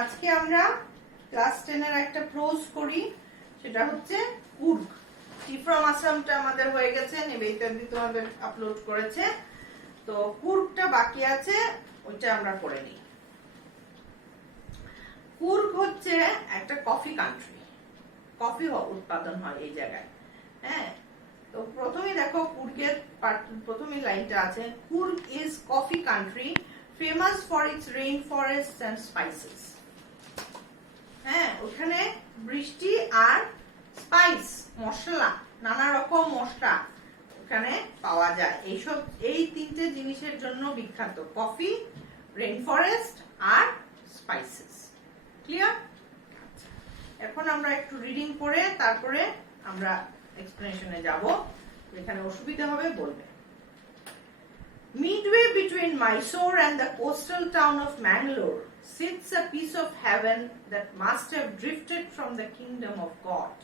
আজকে আমরা ক্লাস 10 এর একটা প্রোজ করি, সেটা হচ্ছে কুর্গ। টি ফ্রম আসামটা আমাদের হয়ে গেছে, নিবেদিতা তোমাদের আপলোড করেছে, তো কুর্গটা বাকি আছে, ওইটা আমরা করে নিই। কুর্গ হচ্ছে একটা কফি কান্ট্রি, কফি উৎপাদন হয় এই জায়গায়। হ্যাঁ, তো প্রথমেই দেখো কুর্গের প্রথমেই লাইনটা আছে, Coorg is coffee country famous for its rain forest and spices. হ্যাঁ, ওখানে বৃষ্টি আর স্পাইস, মশলা, নানা রকম মশলা ওখানে পাওয়া যায়। এই তিনটে জিনিসের জন্য বিখ্যাত, কফি, রেইন ফরেস্ট আর স্পাইসেস। ক্লিয়ার? এখন আমরা একটু রিডিং করে তারপরে আমরা এক্সপ্লেনেশনে যাব, এখানে অসুবিধা হবে বলবে। Midway between Mysore and the coastal town of Mangalore sits a piece of heaven that must have drifted from the kingdom of God.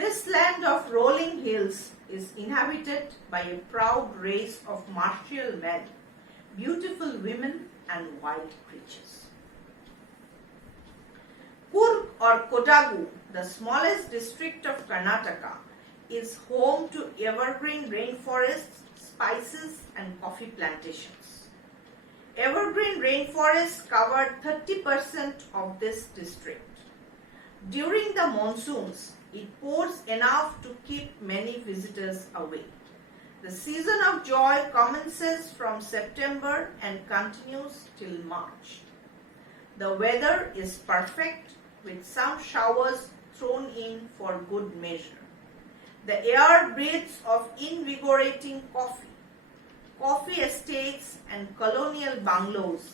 This land of rolling hills is inhabited by a proud race of martial men, beautiful women and wild creatures. Coorg or Kodagu, the smallest district of Karnataka, is home to evergreen rainforests, spices and coffee plantations. Evergreen rainforests cover 30% of this district. During the monsoons, it pours enough to keep many visitors away. The season of joy commences from September and continues till March. The weather is perfect, with some showers thrown in for good measure. The air breathes of invigorating coffee estates and colonial bungalows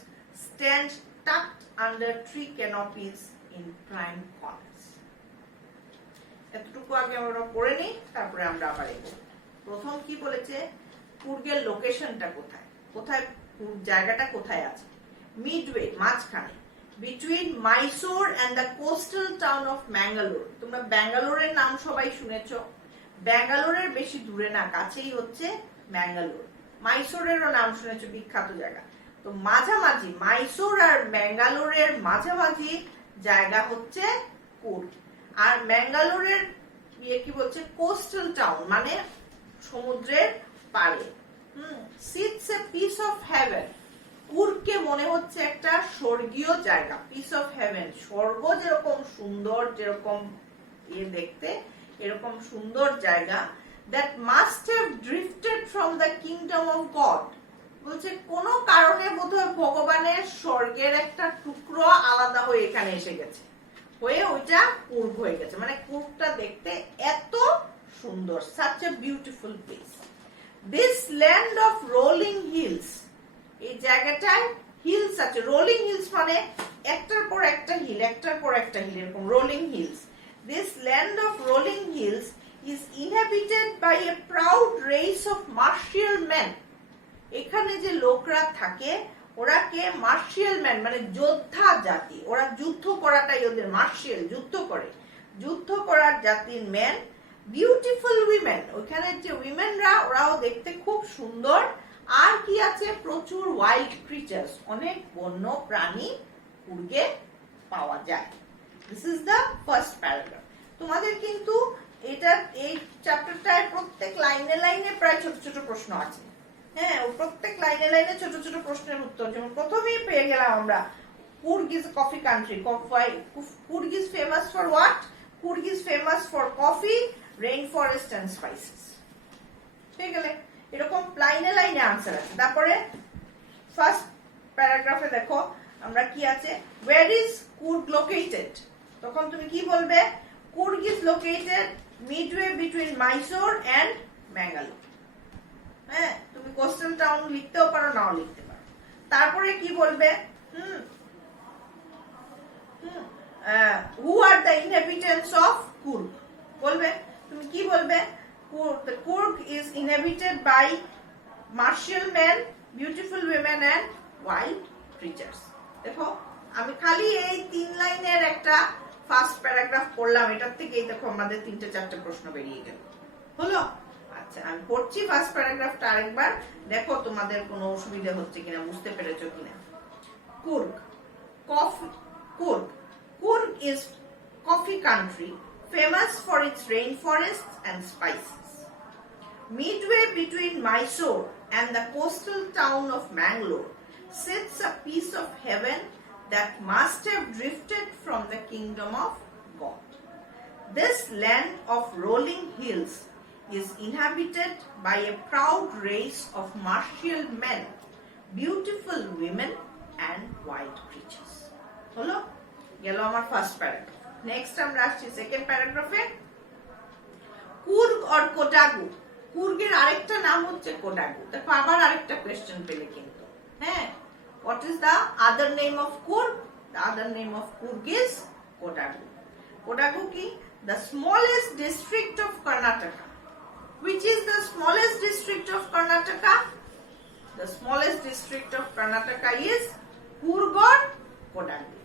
stand tucked under tree canopies in prime corners. এতটুকু আগে আমরা পড়ে নিই, তারপরে আমরা আবার এগোবো। প্রথম কি বলেছে, কুর্গের লোকেশনটা কোথায়, কোথায় জায়গাটা কোথায় আছে? মিডওয়ে, মাঝখানে, between Mysore and the coastal town of Mangalore. তোমরা ব্যাঙ্গালোরের নাম সবাই শুনেছো, ব্যাঙ্গালোরের বেশি দূরে না, কাছেই হচ্ছে ম্যাঙ্গালোর। মাইসোরেরও নাম শুনেছো, বিখ্যাত জায়গা। তো মাঝামাঝি, মাইসোর আর ম্যাঙ্গালোরের মাঝামাঝি জায়গা হচ্ছে কুর্গ। আর ম্যাঙ্গালোরের কি বলছে, কোস্টাল টাউন মানে সমুদ্রের পাড়ে। It's a piece of heaven. কুর্গকে মনে হচ্ছে একটা স্বর্গীয় জায়গা, পিস অফ হেভেন। স্বর্গ যেরকম সুন্দর, যেরকম দেখতে, এরকম সুন্দর জায়গা। That must have drifted from the kingdom of God. বলছে কোন কারণে বোধহয় ভগবানের স্বর্গের একটা টুকরো আলাদা হয়ে এখানে এসে গেছে, হয়ে ওইটা কুর্গ হয়ে গেছে। মানে কুর্গটা দেখতে এত সুন্দর, such a beautiful place. This land of rolling hills, এই জায়গাটায় হিলস আছে। রোলিং হিলস মানে একটার পর একটা হিল, একটার পর একটা হিল, এরকম rolling hills. This land of rolling hills is inhabited by a proud race of martial men. এখানে যে লোকরা থাকে ওরা কে মার্শিয়াল ম্যান, মানে যোদ্ধা জাতি। ওরা যুদ্ধ করাটাই ওদের মার্শিয়াল, যুদ্ধ করে, যুদ্ধ করার জাতির ম্যান। বিউটিফুল উইমেন, ওইখানে যে উইমেনরা ওরাও দেখতে খুব সুন্দর। আর কি আছে, প্রচুর ওয়াইল্ড ক্রিচার্স, অনেক বন্য প্রাণী কুর্গে পাওয়া যায়। This is the first paragraph. তোমাদের কিন্তু এটা এই চ্যাপ্টারটায় প্রত্যেক লাইনে লাইনে প্রায় ছোট ছোট প্রশ্ন আছে। হ্যাঁ, প্রত্যেক লাইনে লাইনে ছোট ছোট প্রশ্নের উত্তর। যেমন প্রথমেই পেয়ে গেলাম আমরা, Coorg is coffee country. Coorg is famous for what? Coorg is famous for coffee, rain forest and spices. ঠিক গেলে, এরকম লাইনে লাইনে আনসার আছে। তারপরে ফার্স্ট প্যারাগ্রাফে দেখো আমরা কি আছে, ওয়্যার ইজ কুর্গ লোকেটেড? তখন তুমি কি বলবে, Coorg is located midway between Mysore and Mangalore. হ্যাঁ, তুমি কোস্টাল টাউন লিখতেও পারো, নাও লিখতে পারো। তারপরে কি বলবে, who are the inhabitants of Coorg? বলবে, তুমি কি বলবে, the Coorg is inhabited by martial men, beautiful women and wild creatures. দেখো, আমি খালি এই 3 লাইনের একটা ফার্স্ট প্যারাগ্রাফ পড়লাম, এটার থেকেই দেখো আমাদের 3-4টা প্রশ্ন বেরিয়ে গেল। হলো? আচ্ছা, আমি পড়ছি ফার্স্ট প্যারাগ্রাফটা আরেকবার, দেখো তোমাদের কোনো অসুবিধা হচ্ছে কিনা, বুঝতে পেরেছো কিনা। Coorg, coffee. Coorg is coffee country, famous for its rainforests and spices. Midway between Mysore and the coastal town of Mangalore sits a piece of heaven that must have drifted from the kingdom of Govt. This land of rolling hills is inhabited by a proud race of martial men, beautiful women and wild creatures. হলো গেল আমার first paragraph. Next আমরা আসছি second প্যারাগ্রাফে। Coorg or কোটাগু, কুর্গের আরেকটা নাম হচ্ছে কোটাগু। দেখো আবার আরেকটা কোশ্চেন পেলে কিন্তু, হ্যাঁ, what is the other name of Coorg? The other name of Coorg is Kodagu. Kodagu ki the smallest district of Karnataka. Which is the smallest district of Karnataka? The smallest district of Karnataka is Coorg or Kodagu.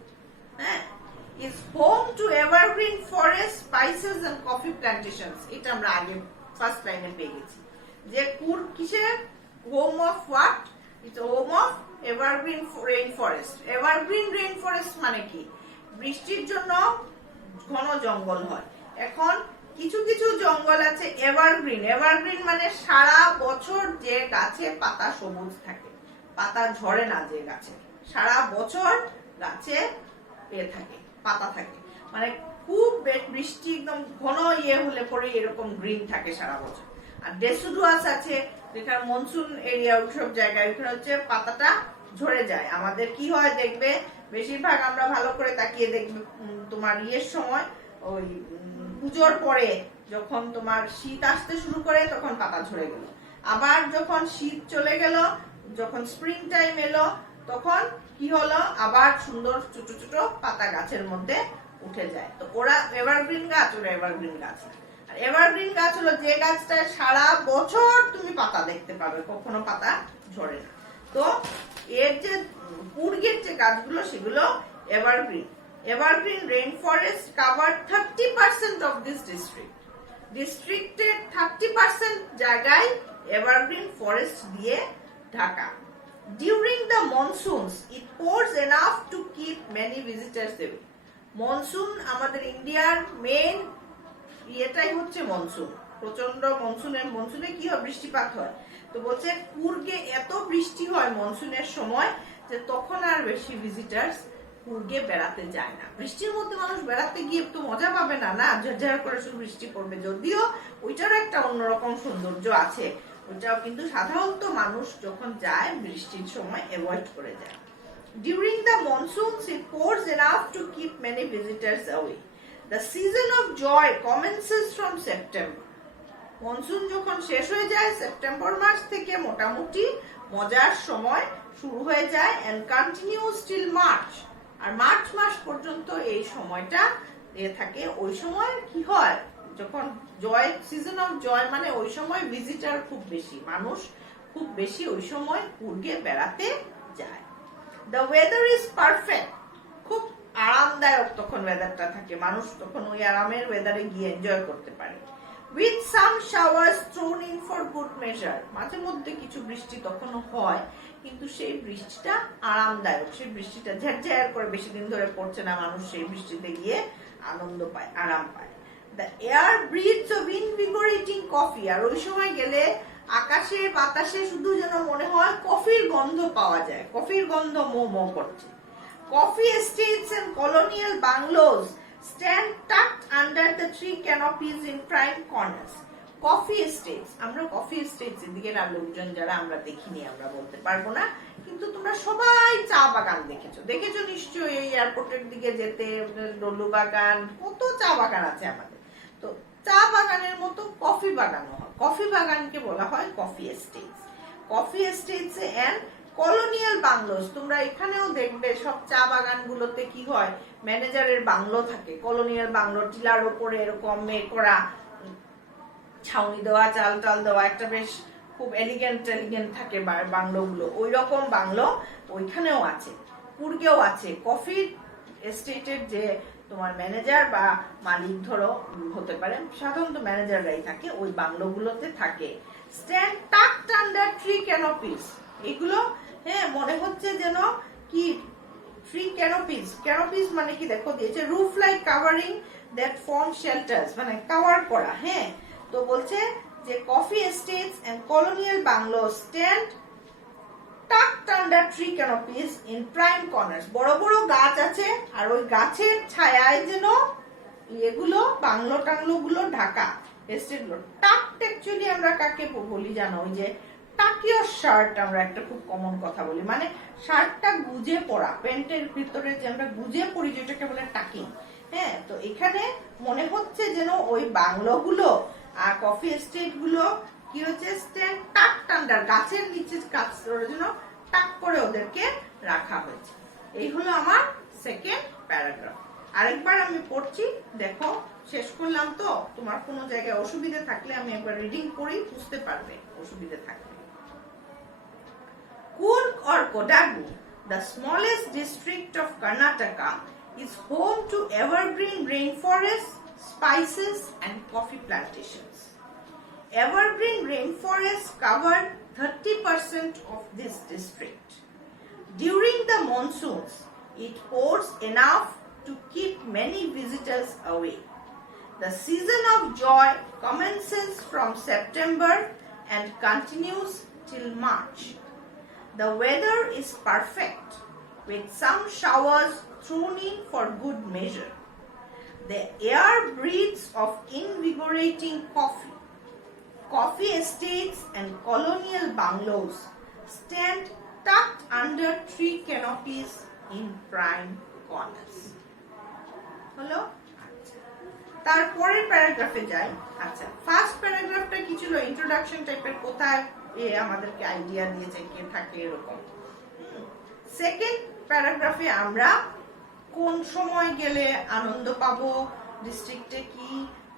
Is home to evergreen forests, spices and coffee plantations. এটা আমরা আগে first লাইনে পেয়ে গেছি যে কুর্গ কিসের home of what? It's home of evergreen rainforest. Evergreen rainforest মানে কি? বৃষ্টির জন্য ঘন জঙ্গল হয়। এখন কিছু কিছু জঙ্গল আছে এভারগ্রিন। এভারগ্রিন মানে সারা বছর যে গাছে পাতা সবুজ থাকে, পাতা ঝরে না, যে গাছে সারা বছর গাছে থাকে, পাতা থাকে, মানে খুব বৃষ্টি একদম ঘন হলে পরে এরকম গ্রিন থাকে সারা বছর। আর ডেসিডুয়াস আছে যেখানে মনসুন এরিয়া, ওইসব জায়গায় ওখানে হচ্ছে পাতাটা ঝরে যায়। আমাদের কি হয় দেখবে, বেশিরভাগ আমরা ভালো করে তাকিয়ে দেখবে তোমার সময় ওই পুজোর পরে যখন তোমার শীত আসতে শুরু করে তখন পাতা ঝরে গেল, আবার যখন শীত চলে গেল, যখন স্প্রিং টাইম এলো তখন কি হলো, আবার সুন্দর ছোট ছোট পাতা গাছের মধ্যে উঠে যায়। তো ওরা এভারগ্রিন গাছ, ওরা এভারগ্রিন গাছ। আর এভারগ্রিন গাছ হলো যে গাছটায় সারা বছর তুমি পাতা দেখতে পাবে, কখনো পাতা ঝরে না। তো এর যে কুর্গের যে গাছগুলো সেগুলো evergreen. Evergreen rain forest cover 30% of this district. ডিস্ট্রিক্টের 30% জায়গায় এভারগ্রিন ফরেস্ট দিয়ে Dhaka. During the monsoons, it pours enough to keep many visitors away. Monsoon আমাদের ইন্ডিয়ার মেইন এটাই হচ্ছে মনসুন, প্রচন্ড মনসুনে কি হয়, বৃষ্টিপাত হয়। তো বলছে কুর্গে এত বৃষ্টি হয় মনসুনের সময় যে তখন আর বেশি ভিজিটার্স কুর্গে বেড়াতে যায় না। বৃষ্টির মধ্যে মানুষ বেড়াতে গিয়ে তো মজা পাবে না, না ঝরঝর করে শুধু বৃষ্টি পড়বে, যদিও ওইটার একটা অন্যরকম সৌন্দর্য আছে, ওইটাও কিন্তু সাধারণত মানুষ যখন যায় বৃষ্টির সময় অ্যাভয়েড করে যায়। During the monsoons, it pours enough to keep many visitors away. The season of joy commences from September. Monsoon যখন শেষ হয়ে যায় সেপ্টেম্বর মাস থেকে মোটামুটি মজার সময় শুরু হয়ে যায় and continues till March. আর মার্চ মাস পর্যন্ত এই সময়টা থাকে। ওই সময় কি হয়, যখন জয়, সিজন অফ জয় মানে ওই সময় ভিজিটার খুব বেশি, মানুষ খুব বেশি ওই সময় কুর্গে বেড়াতে যায়। The weather is perfect. খুব আরামদায়ক তখন ওয়েদারটা থাকে, মানুষ তখন ওই আরামের ওয়েদারে গিয়ে এনজয় করতে পারে। With some showers thrown in for good measure. মাঝে মধ্যে কিছু বৃষ্টি তখনও হয়, কিন্তু সেই বৃষ্টিটা আরামদায়ক, সেই বৃষ্টিটা ঝরঝর করে বেশি দিন ধরে পড়ছে না, মানুষ সেই বৃষ্টিতে গিয়ে আনন্দ পায়, আরাম পায়। The air breathes of invigorating coffee. আর ওই সময় গেলে আকাশে বাতাসে শুধু যেন মনে হয় কফির গন্ধ পাওয়া যায়, কফির গন্ধ মো করছে। Coffee estates and colonial bungalows stand tucked under the tree canopies in prime corners. Coffee estates, আমরা কফি এস্টেটস এদিকে লোকজন যারা আমরা দেখিনি, আমরা বলতে পারবো না, কিন্তু তোমরা সবাই চা বাগান দেখেছো নিশ্চয়ই। এই এয়ারপোর্টের দিকে যেতে ডলু বাগান, কত চা বাগান আছে আমাদের। তো চা বাগানের মতো কফি বাগানও হয়, কফি বাগানকে বলা হয় coffee estates. Coffee estates and colonial bungalows, তোমরা এখানেও দেখবে সব চা বাগানগুলোতে কি হয়, ম্যানেজারের বাংলো থাকে, কলোনিয়াল বাংলো, টিলার উপরে এরকম করা ছাউনি দেওয়া, চাল টাল দেওয়া, একটা বেশ খুব এলিগেন্ট থাকে বাংলোগুলো। ওই রকম বাংলো ওইখানেও আছে, কুর্গেও আছে। কফি এস্টেটের যে তোমার ম্যানেজার বা মালিক ধরো হতে পারে, সাধারণত ম্যানেজাররাই থাকে, ওই বাংলোগুলোতে থাকে। স্ট্যান্ড টাকড আন্ডার ট্রি ক্যানোপিস, এগুলো হ্যাঁ মনে হচ্ছে যেন কি ট্রি ক্যানোপিজ, ক্যানোপিজ মানে কি দেখো দিয়েছে roof like covering that form shelters, মানে কভার করা। হ্যাঁ, তো বলছে যে coffee estates and colonial bungalow stand tucked under tree canopies in prime corners, বড় বড় গাছ আছে আর ওই গাছের ছায়ায় যেন এগুলো বাংলো টাংলো গুলো ঢাকা, এস্টেট গুলো। টাকড অ্যাকচুয়ালি আমরা কাকে বলি জানো, ওই যে টাক ইওর শার্ট, আমরা একটা খুব কমন কথা বলি, মানে শার্টটা গুজে পরা, প্যান্টের ভিতরে যে আমরা গুজে পরি যেটাকে বলে টাকিং। হ্যাঁ, তো এখানে মনে হচ্ছে যেন ওই বাংলোগুলো আর কফি এস্টেট গুলো কি হচ্ছে স্ট্যান্ড টাক আন্ডার, গাছের নিচে গাছের জন্য টাক করে ওদেরকে রাখা হয়েছে। এই হলো আমার সেকেন্ড প্যারাগ্রাফ। আরেকবার আমি পড়ছি, দেখো শেষ করলাম তো, তোমার কোনো জায়গায় অসুবিধা থাকলে আমি একবার রিডিং করি, বুঝতে পারবে অসুবিধা থাকলে। Coorg or Kodagu, the smallest district of Karnataka, is home to evergreen rainforests, spices and coffee plantations. Evergreen rainforests cover 30% of this district. During the monsoons, it pours enough to keep many visitors away. The season of joy commences from September and continues till March. The weather is perfect, with some showers thrown in for good measure. The air breathes of invigorating coffee. Coffee estates and colonial bungalows stand tucked under tree canopies in prime corners. হলো, তারপরের প্যারাগ্রাফে যাই। আচ্ছা, first প্যারাগ্রাফটা কি ছিল, introduction টাইপের, কোথায় আমাদেরকে idea দিয়েছে কে থাকে এরকম। সেকেন্ড প্যারাগ্রাফে আমরা কোন সময় গেলে আনন্দ পাবো, ডিস্ট্রিক্টে কি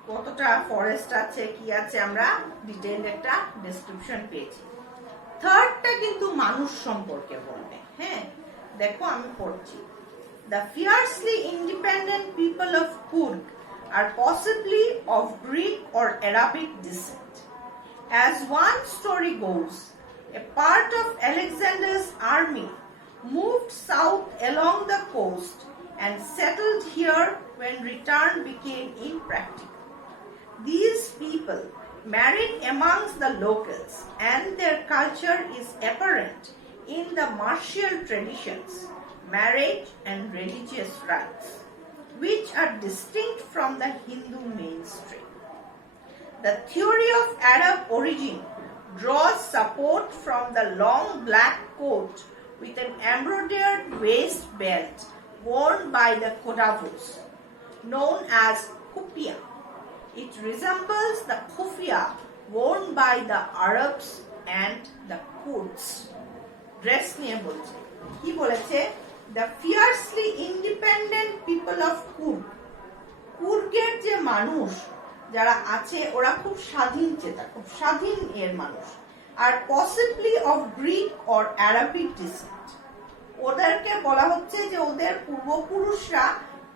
কতটা ফরেস্ট আছে কি আছে আমরা ডিটেইল একটা ডেসক্রিপশন পেয়েছি। থার্ডটা কিন্তু মানুষ সম্পর্কে বলবে। হ্যাঁ, দেখো আমি পড়ছি। The fiercely independent people of Coorg are possibly of Greek or Arabic descent. As one story goes, a part of Alexander's army moved south along the coast and settled here when return became impractical. These people married amongst the locals, and their culture is apparent in the martial traditions, marriage and religious rites, which are distinct from the Hindu mainstream. The theory of Arab origin draws support from the long black coat with an embroidered waist belt worn by the Kodavus, known as Kupia. It resembles the kufia worn by the Arabs and the Kurds. Dress নিয়ে বলছে, কি বলেছে, the fiercely independent people of Coorg. কুর্গের যে মানুষ যারা আছে ওরা খুব স্বাধীন চেতা, খুব স্বাধীন এর মানুষ, আর possibly of Greek or Arabic descent. ওদেরকে বলা হচ্ছে যে ওদের পূর্বপুরুষরা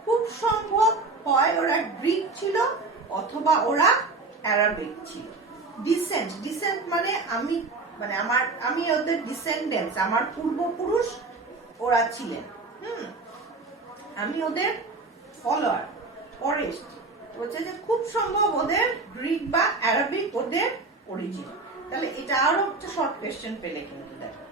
খুব সম্ভব হয় ওরা গ্রিক ছিল অথবা ওরা অ্যারাবিক ছিল। ডিসেন্ট, ডিসেন্ট মানে আমি ওদের ডিসেন্ডেন্টস, আমার পূর্বপুরুষ ওরা ছিলেন, আমি ওদের ফলোয়ার, ফরেস্ট। বলছে যে খুব সম্ভব ওদের গ্রিক বা অ্যারাবিক ওদের অরিজিন। তাহলে এটা আরো একটা শর্ট কোয়েশ্চেন পেলে কিন্তু দেখো,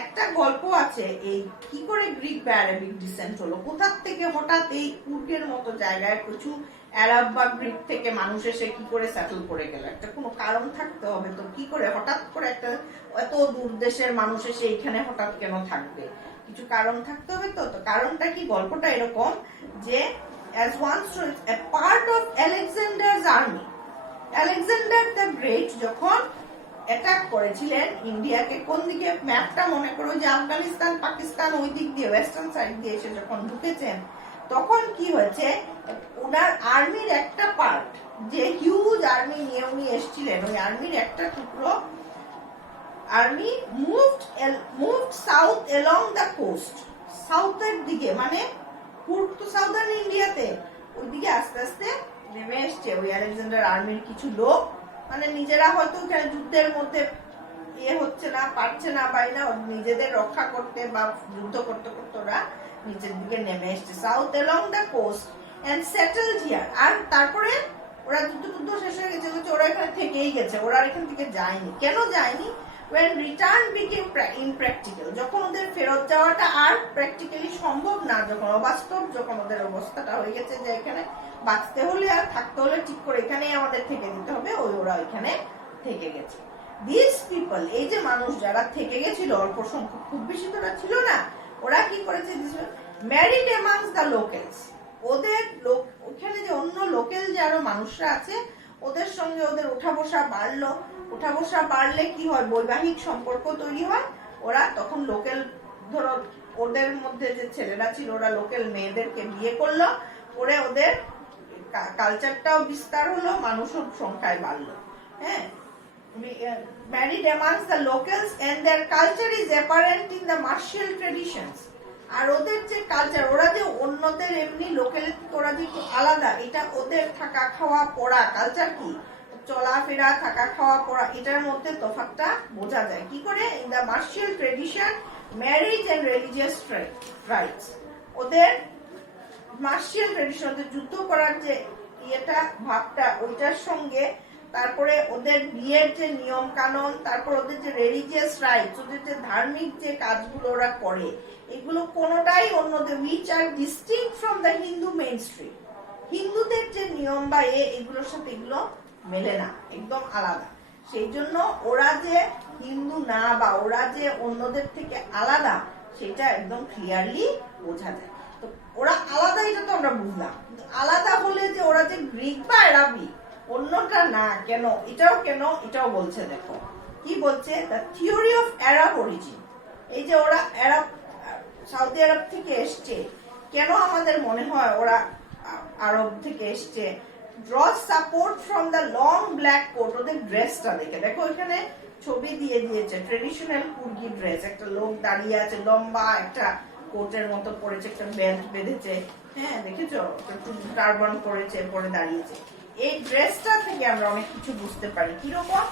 একটা গল্প আছে এই কি করে গ্রিক বা অ্যারাবিক ডিসেন্ট হলো, কোথা থেকে হঠাৎ এই কুর্গের মতো জায়গায় প্রচুর অ্যারাব বা গ্রিক থেকে মানুষ এসে কি করে সেটেল করে গেল, একটা কোনো কারণ থাকতে হবে তো, কি করে হঠাৎ করে একটা এত দূর দেশের মানুষ এসে এইখানে হঠাৎ কেন থাকবে, কিছু কারণ থাকতে হবে তো। তো কারণটা কি, গল্পটা এরকম যে as one story, a part of Alexander's army, Alexander the Great যখন অ্যাটাক করেছিলেন ইন্ডিয়াকে, কোন দিকে ম্যাপটা মনে করো যে আফগানিস্তান পাকিস্তান ওই দিক দিয়ে ওয়েস্টার্ন সাইড দিয়ে এসে যখন ঢুকেছেন, তখন কি হয়েছে, ওনার আর্মির একটা পার্ট, যে হিউজ আর্মি নিয়ে উনি এসেছিলেন, ওই আর্মির একটা টুকরো army moved south along the coast, সাউথের দিকে, মানে কুর্গ তো সাউদার্ন ইন্ডিয়াতে, ওইদিকে আস্তে আস্তে নেমে এসছে ওই আলেকজান্ডার আর্মির কিছু লোক, মানে নিজেরা হয়তো যুদ্ধের মধ্যে হচ্ছে না, পারছে না, পাই না, নিজেদের রক্ষা করতে বা যুদ্ধ করতে করতে ওরা নিচের দিকে নেমে এসছে, south along the coast and settled here. আর তারপরে ওরা যুদ্ধ শেষ হয়ে গেছে, ওরা এখানে থেকেই গেছে, ওরা আর এখান থেকে যায়নি। কেন যায়নি? when return became impractical, যখন ওদের ফেরত যাওয়াটা আর প্র্যাকটিক্যালি সম্ভব না, যখন অবাস্তব, যখন ওদের অবস্থাটা হয়ে গেছে যে এখানে বাঁচতে হলে আর থাকতে হলে ঠিক করে এখানেই আমাদের থেকে দিতে হবে, ওরা এখানে থেকে গেছে। দিস পিপল, এই যে মানুষ যারা থেকে গেছিল, অল্প সংখ্যক, খুব বেশি তো ওরা ছিল না, ওরা কি করেছে? ম্যারিড এমাংস দ্য লোকালস, ওদের ওখানে যে অন্য লোকাল যে আরো মানুষরা আছে ওদের সঙ্গে ওদের ওঠা বসা বাড়লো। ওঠা বসা বাড়লে কি হয়? বৈবাহিক সম্পর্ক তৈরি হয়। ওরা তখন লোকাল, ধরো ওদের মধ্যে যে ছেলেরা ছিল ওরা লোকাল মেয়েদেরকে বিয়ে করলো, করে ওদের কালচারটাও বিস্তার হলো, মানুষের সংখ্যায় বাড়লো। হ্যাঁ, married amongst the locals and their culture is apparent in the martial traditions. আর ওদের যে কালচার, ওরা যে অন্যদের এমনি লোকাল, ওরা যে একটু আলাদা, এটা ওদের থাকা খাওয়া পড়া কালচার, কি চলাফেরা, থাকা খাওয়া পড়া, এটার মধ্যে তফাৎটা বোঝা যায় কি করে? In the martial tradition, marriage and religious rites, ওদের মার্শিয়াল ট্রেডিশন, ওদের যুদ্ধ করার যে ইয়েটা, ভাবটা, ওইটার সঙ্গে তারপরে ওদের বিয়ের যে নিয়ম কানুন, তারপর ওদের যে রিলিজিয়াস রাইটস, ওদের যে ধার্মিক যে কাজগুলো ওরা করে, এগুলো কোনোটাই অন্যদের, which are distinct from the Hindu mainstream, হিন্দুদের যে নিয়ম বা এগুলোর সাথে এগুলো মেলে না, একদম আলাদা। সেই জন্য ওরা যে হিন্দু না, বা ওরা যে অন্যদের থেকে আলাদা, সেটা একদম ক্লিয়ারলি বোঝা যায়। তো ওরা আলাদা, এটা তো আমরা বুঝলাম। আলাদা হলে যে ওরা যে গ্রিক বা আরবি, অন্যটা না, কেন এটাও বলছে। দেখো কি বলছে, the theory of Arab origin, এই যে ওরা আরব, সৌদি আরব থেকে এসছে, কেন আমাদের মনে হয় ওরা আরব থেকে এসছে? draws support from the long black coat, ওদের ড্রেসটা দেখে, দেখো এখানে ছবি দিয়ে দিয়েছে, ট্রেডিশনাল কুর্গি ড্রেস, একটা লোক দাঁড়িয়ে আছে, লম্বা একটা কোটের মতো পরেছে, একটা বেল্ট বেঁধেছে, হ্যাঁ দেখেছো, টারবান পরেছে, পরে দাঁড়িয়েছে। এই ড্রেসটা থেকে আমরা অনেক কিছু বুঝতে পারি। কিরকম?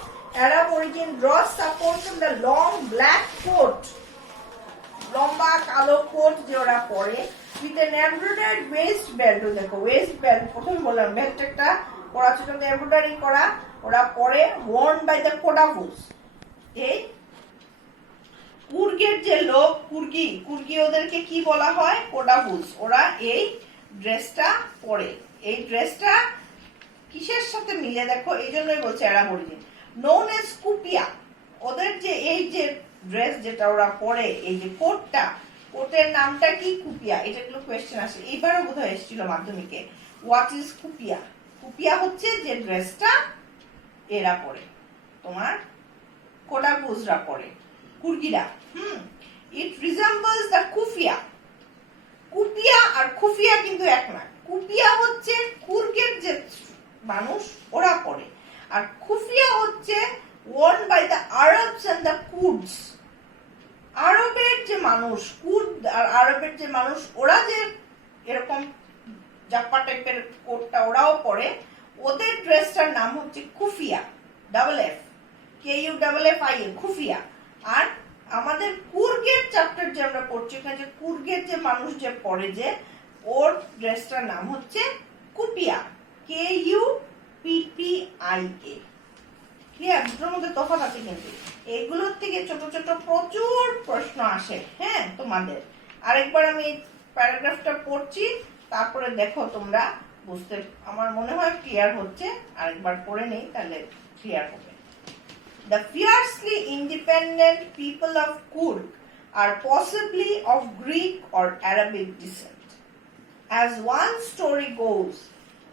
আরব origin draws support from the long black coat, লম্বা কালো কোট যে ওরা পরে, with an embroidered waist belt, দেখো ওয়েস্ট বেল্ট, প্রথম বললাম বেল্ট একটা পরা ছোট এমব্রয়ডারি করা ওরা পরে, worn by the Kodavus, এই কুর্গের যে লোক, কুর্গি ওদেরকে কি বলা হয়? কোডাভুস। ওরা এই ড্রেসটা পরে, এই ড্রেসটা কিসের সাথে মিলে? দেখো এই জন্যই বলছে আরব অরিজিন, known as কুপিয়া, ওদের যে এই যে ড্রেস যেটা ওরা পরে, এই যে কোটটা, কোটের নামটা কি? কুপিয়া। এটা গুলো কোয়েশ্চেন আসে, এইবারও বোধহয় এসেছিল মাধ্যমিকে। What is কুপিয়া? কুপিয়া হচ্ছে যে ড্রেসটা এরা পরে, তোমার কোডাগুজরা পরে, কুর্গিরা। ইট রিজেম্বলস দ্য কুফিয়া। কুপিয়া আর খুফিয়া কিন্তু এক না। কুপিয়া হচ্ছে কুর্গের যে মানুষ ওরা পরে, আর খুফিয়া হচ্ছে worn by the Arabs and the Kurds, আরবের যে মানুষ, কুর্দ আর আরবের যে মানুষ, ওরা যে এরকম জাপ্পা টাইপের কোটটা ওরাও পরে, ওদের ড্রেসটার নাম হচ্ছে কুফিয়া, KUFFIA, খুফিয়া। আর আমাদের কুর্গের চ্যাপ্টার যে আমরা পড়ছি, ওখানে যে কুর্গের যে মানুষ যে পরে, যে ওর ড্রেসটার নাম হচ্ছে কুপিয়া, KUPPIA। ক্লিয়ার? দুটোর মধ্যে তফাৎ আছে কিন্তু। এগুলোর থেকে ছোট ছোট প্রচুর প্রশ্ন আসে, হ্যাঁ তোমাদের। আরেকবার আমি প্যারাগ্রাফটা পড়ছি, তারপরে দেখো তোমরা বুঝতে, আমার মনে হয় ক্লিয়ার হচ্ছে। আরেকবার পড়ে নেই, তাহলে ক্লিয়ার হবে। The fiercely independent people of Coorg are possibly of Greek or Arabic descent. As one story goes,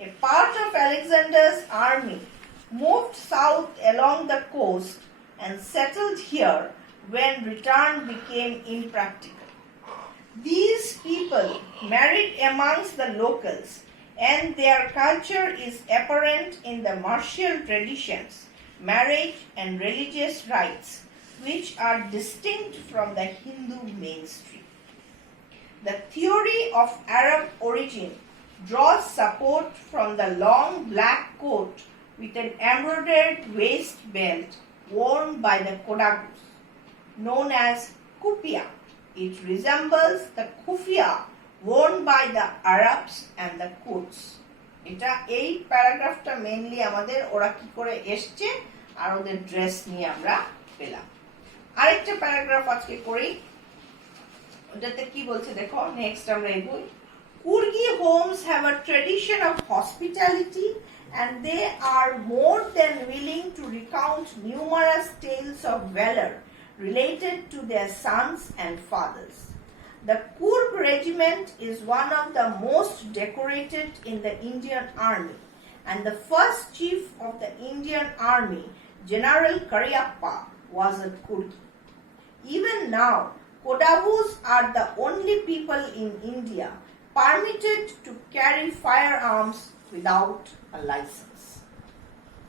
a part of Alexander's army moved south along the coast and settled here when return became impractical. These people married amongst the locals, and their culture is apparent in the martial traditions, marriage and religious rites, which are distinct from the Hindu mainstream. The theory of Arab origin draws support from the long black coat with an embroidered waist belt worn by the Kodagus, known as kupia. It resembles the kufia worn by the Arabs and the Kurds. এটা এই প্যারাগ্রাফটা mainly আমাদের ওরা কি করে এসছে আর ওদের dress নিয়ে আমরা পেলাম। আরেকটা প্যারাগ্রাফ আজকে করি, ওটাতে কি বলছে দেখো, নেক্সট আমরা এগোই। Coorgi homes have a tradition of hospitality and they are more than willing to recount numerous tales of valor related to their sons and fathers. The Coorg regiment is one of the most decorated in the Indian Army, and the first chief of the Indian Army, General Cariappa, was a Coorgi. Even now, Kodavus are the only people in India permitted to carry firearms without a license.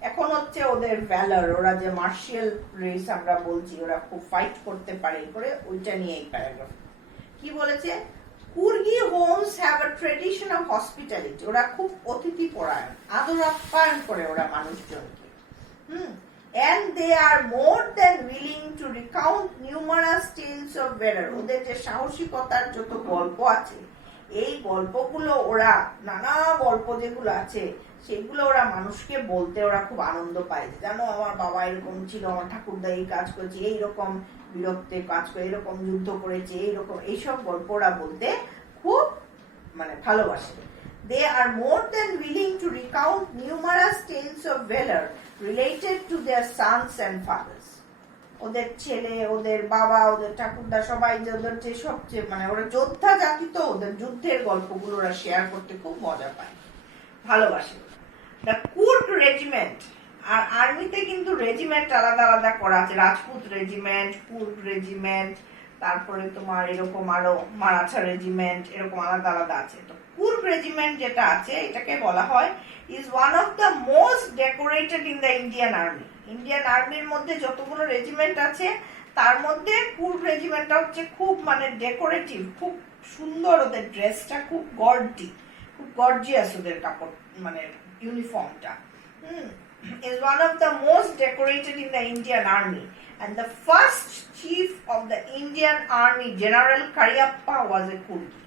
এখন হচ্ছে ওদের ভ্যালর, ওরা যে Martial race আমরা বলছি, ওরা খুব fight করতে পারে করে, ওইটা নিয়ে এই প্যারাগ্রাফ কি বলেছে। Coorgi homes have a tradition of hospitality, ওরা খুব অতিথি পরায়ণ, আদর আপ্যায়ন করে ওরা মানুষজনকে। And they are more than willing to recount numerous tales of valor, ওদের যে সাহসিকতার যত গল্প আছে, এই গল্পগুলো ওরা, নানা গল্প যেগুলো আছে সেগুলো ওরা মানুষকে বলতে ওরা খুব আনন্দ পায়। জানো আমার বাবা এরকম ছিল, আমার ঠাকুরদা এই কাজ করেছে, এইরকম বীরত্বের কাজ করে, এরকম যুদ্ধ করেছে, এইরকম, এইসব গল্প ওরা বলতে খুব ভালোবাসে। They are more than willing to recount numerous tales of valor related to their sons and fathers. ওদের ছেলে, ওদের বাবা, ওদের ঠাকুরদা সবাই যে ওদের যে সবচেয়ে ওরা যোদ্ধা জাতি, তো ওদের যুদ্ধের গল্পগুলো ওরা শেয়ার করতে খুব মজা পায়, ভালোবাসে। The Coorg regiment, আর আর্মিতে কিন্তু রেজিমেন্ট আলাদা আলাদা করা আছে, রাজপুত রেজিমেন্ট, কুর্গ রেজিমেন্ট, তারপরে তোমার এরকম আরো মারাঠা রেজিমেন্ট, এরকম আলাদা আলাদা আছে। তো কুর্গ রেজিমেন্ট যেটা আছে এটাকে বলা হয় is one of the most decorated in the Indian Army. Indian আর্মির মধ্যে যতগুলো রেজিমেন্ট আছে তার মধ্যে কুর্গ রেজিমেন্টটা হচ্ছে খুব ডেকোরেটিভ, খুব সুন্দর, ওদের ড্রেসটা খুব গর্জি, খুব গর্জিয়াস, ওদের কাপড় ইউনিফর্মটা is one of the most decorated in the Indian Army, and the first chief of the Indian Army, General Cariappa, was a Coorgi.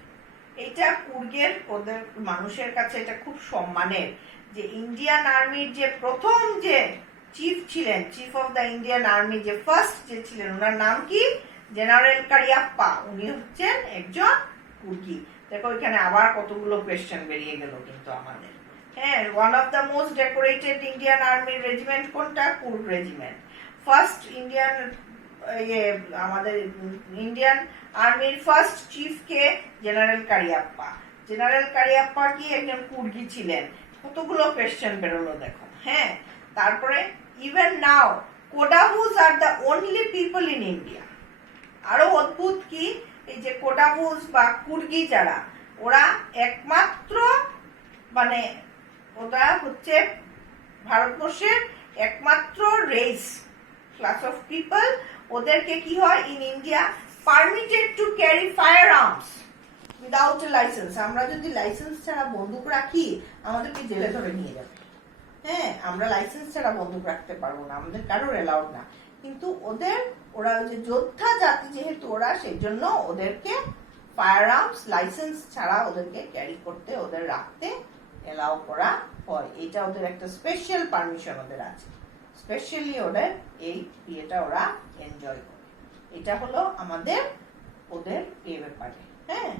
এটা কুর্গের ওদের মানুষের কাছে এটা খুব সম্মানের, যে ইন্ডিয়ান আর্মির যে প্রথম যে চিফ ছিলেন, chief of the Indian army যে ফার্স্ট যে ছিলেন, ওনার নাম কি, জেনারেল কারিয়াপ্পা, উনি হচ্ছেন একজন কুর্গি। দেখো এখানে আবার কতগুলো কোয়েশ্চেন বেরিয়ে গেল কিন্তু আমাদের। হ্যাঁ, one of the most decorated Indian army regiment কোনটা, কুর্গ রেজিমেন্ট। ফার্স্ট ইন্ডিয়ান আমাদের ইন্ডিয়ান আর্মির ফার্স্ট চিফ কে, জেনারেল কারিয়াপ্পা। জেনারেল কারিয়াপ্পা কি একজন কুর্গি ছিলেন, কতগুলো কোয়েশ্চেন বেরোলো দেখো। হ্যাঁ, তারপরে even now Kodavas are the only people in India. আরো অদ্ভুত কি, এই যে কোডাভুজ বা কুর্গি যারা, ওরা একমাত্র ওরা হচ্ছে ভারতবর্ষের একমাত্র রেস, ক্লাস অফ পিপল, ওদেরকে কি হয় in India permitted to carry fire arms without a licence. আমরা যদি লাইসেন্স ছাড়া বন্দুক রাখি আমাদেরকে জেলে ধরে নিয়ে যাবে। হ্যাঁ, আমরা লাইসেন্স ছাড়া বন্দুক রাখতে পারবো না, আমাদের কারোর এলাউড না। কিন্তু ওরা যে যোদ্ধা জাতি যেহেতু ওরা, সেই জন্য ওদেরকে ফায়ার আর্মস লাইসেন্স ছাড়া ওদেরকে ক্যারি করতে, ওদের রাখতে এলাও করা হয়। এটা ওদের একটা স্পেশাল পারমিশন ওদের আছে, স্পেশালি ওদের এই ইয়েটা ওরা এনজয় করে। এটা হলো আমাদের ওদের এই ব্যাপারে। হ্যাঁ,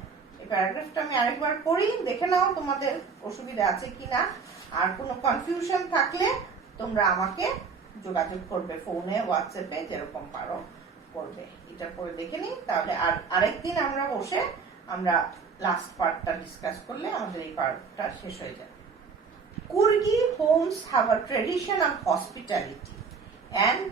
এই প্যারাগ্রাফটা আমি আরেকবার পড়ি, দেখে নাও তোমাদের অসুবিধা আছে কিনা। আর কোনো কনফিউশন থাকলে তোমরা আমাকে যোগাযোগ করবে, ফোনে, হোয়াটসঅ্যাপে, যেরকম পারো করবে। এটা পরে দেখে নিই, তাহলে আর আরেকদিন আমরা বসে আমরা লাস্ট পার্টটা ডিসকাস করলে আমাদের এই পার্টটা শেষ হয়ে যাবে। Coorgi homes have a tradition of hospitality and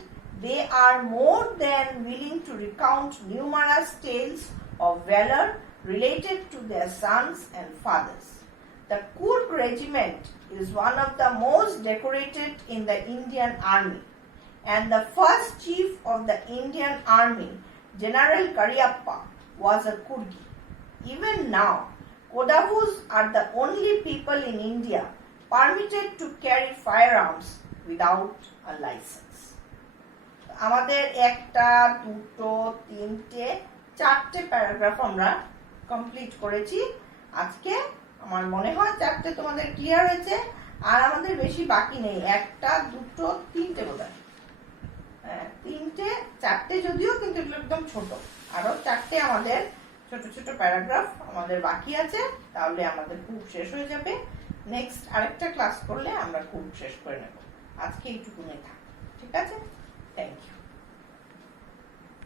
they are more than willing to recount numerous tales of valor related to their sons and fathers. The Coorg regiment is one of the most decorated in the Indian Army, and the first chief of the Indian Army, General Cariappa, was a Coorgi. Even now, Kodavus are the only people in India permitted to carry firearms without a license. আমাদের একটা, দুটো, তিনটে, চারটে paragraph আমরা complete করেছি। আজকে আমার মনে হয় 4টে তোমাদের ক্লিয়ার হয়েছে, আর আমাদের বেশি বাকি নেই, 1টা 2টো 3টে বোধহয়, 3টে 4টে যদিও, কিন্তু এগুলো একদম ছোট, আরো 4টে আমাদের ছোট ছোট প্যারাগ্রাফ আমাদের বাকি আছে, তাহলে আমাদের খুব শেষ হয়ে যাবে। নেক্সট আরেকটা ক্লাস করলে আমরা খুব শেষ করে নেব। আজকে এইটুকুনি থাক, ঠিক আছে? Thank you.